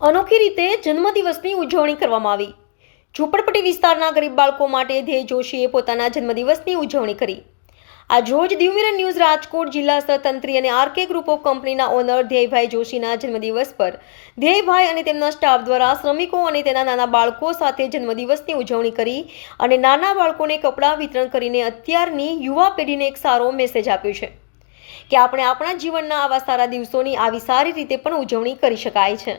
અનોખી રીતે જન્મદિવસની ઉજવણી કરવામાં આવી. ઝૂંપડપટ્ટી વિસ્તારના ગરીબ બાળકો માટે ધ્યેય જોશીએ પોતાના જન્મદિવસની ઉજવણી કરી. આજ રોજ દિવમિરન ન્યૂઝ રાજકોટ જિલ્લા સ્વતંત્રી અને આરકે ગ્રુપ ઓફ કંપનીના ઓનર ધ્યેયભાઈ જોશીના જન્મદિવસ પર ધ્યેયભાઈ અને તેમના સ્ટાફ દ્વારા શ્રમિકો અને તેના નાના બાળકો સાથે જન્મદિવસની ઉજવણી કરી અને નાના બાળકોને કપડાં વિતરણ કરીને અત્યારની યુવા પેઢીને એક સારો મેસેજ આપ્યો છે કે આપણે આપણા જીવનના આવા સારા દિવસોની આવી સારી રીતે પણ ઉજવણી કરી શકાય છે.